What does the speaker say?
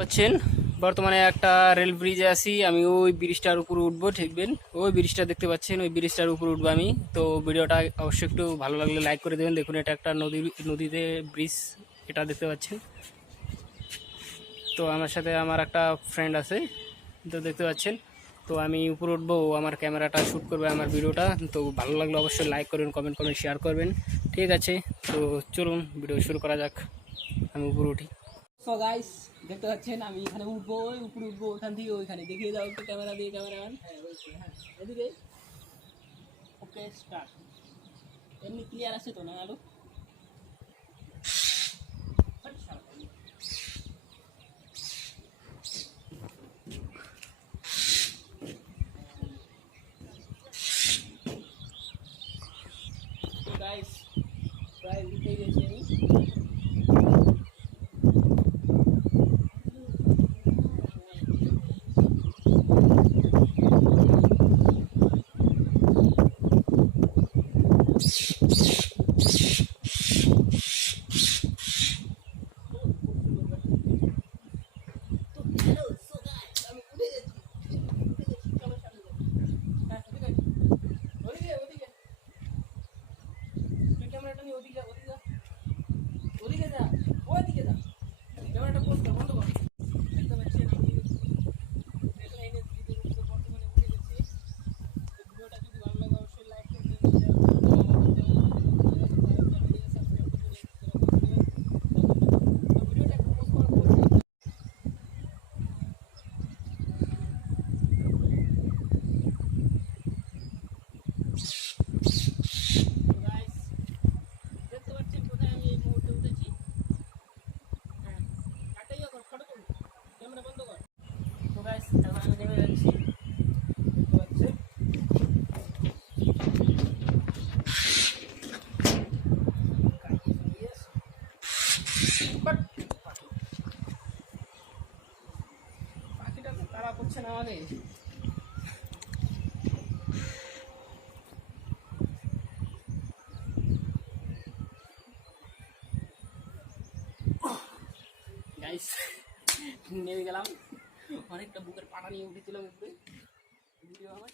পাচ্ছেন বর্তমানে একটা রেল ব্রিজে আছি আমি। ওই ব্রিজটার উপরে উঠবো, ঠিকবেন ওই ব্রিজটা দেখতে পাচ্ছেন, ওই ব্রিজটার উপরে উঠবো আমি। তো ভিডিওটা অবশ্যই একটু ভালো লাগলে লাইক করে দেবেন। দেখুন এটা একটা নদীতে ব্রিজ, এটা দেখতে পাচ্ছেন। তো আমার সাথে আমার একটা ফ্রেন্ড আছে, তো দেখতে পাচ্ছেন। তো আমি উপরে উঠবো, ও আমার ক্যামেরাটা শ্যুট করবে আমার ভিডিওটা। তো ভালো লাগলে অবশ্যই লাইক করবেন, কমেন্ট করবেন, শেয়ার করবেন, ঠিক আছে? তো চলুন ভিডিও শুরু করা যাক। আমি উপরে উঠি। সো গাইস, দেখতে পাচ্ছেন আমি এখানে উঠবো, ওই উপরে উঠবো, ওখান থেকে ওইখানে দেখিয়ে দাও একটু ক্যামেরা দিয়ে, ক্যামেরাম্যান। হ্যাঁ এদিকে। Okay start. এমনি ক্লিয়ার আছে তো না আলো? তো গাইস প্রায় উঠে গেছি আমি। ক্যামেরাটা নিয়ে ওদিকে যা, ওদিকে যা, ওদিকে যা, ক্যামেরাটা পোস্ট কর, বন্ধ কর। দেখতে পাচ্ছেন আমি এখানে ব্রিজের উপরে বর্তমানে উঠে গেছি। তো ভিডিওটা যদি ভালো লাগে অবশ্যই লাইক করবেন, শেয়ার করবেন, সাবস্ক্রাইব করবেন। তো ভিডিওটা একটু পোস্ট করার পর গাইস দেখতে পাচ্ছেন কোথায় আমি এই মুহূর্তে উঠেছি। হ্যাঁ কাটাইয়া কর, ফটো তুল, ক্যামেরা বন্ধ কর। তো গাইস এখন আমি নেমে যাচ্ছি, দেখতে পাচ্ছেন। বাট পাখিটা তো তাড়া করছে না আমাকে। গাইস নেমে গেলাম, অনেকটা বুকের পাটা নিয়ে উঠেছিলাম উপরে। ভিডিও আমার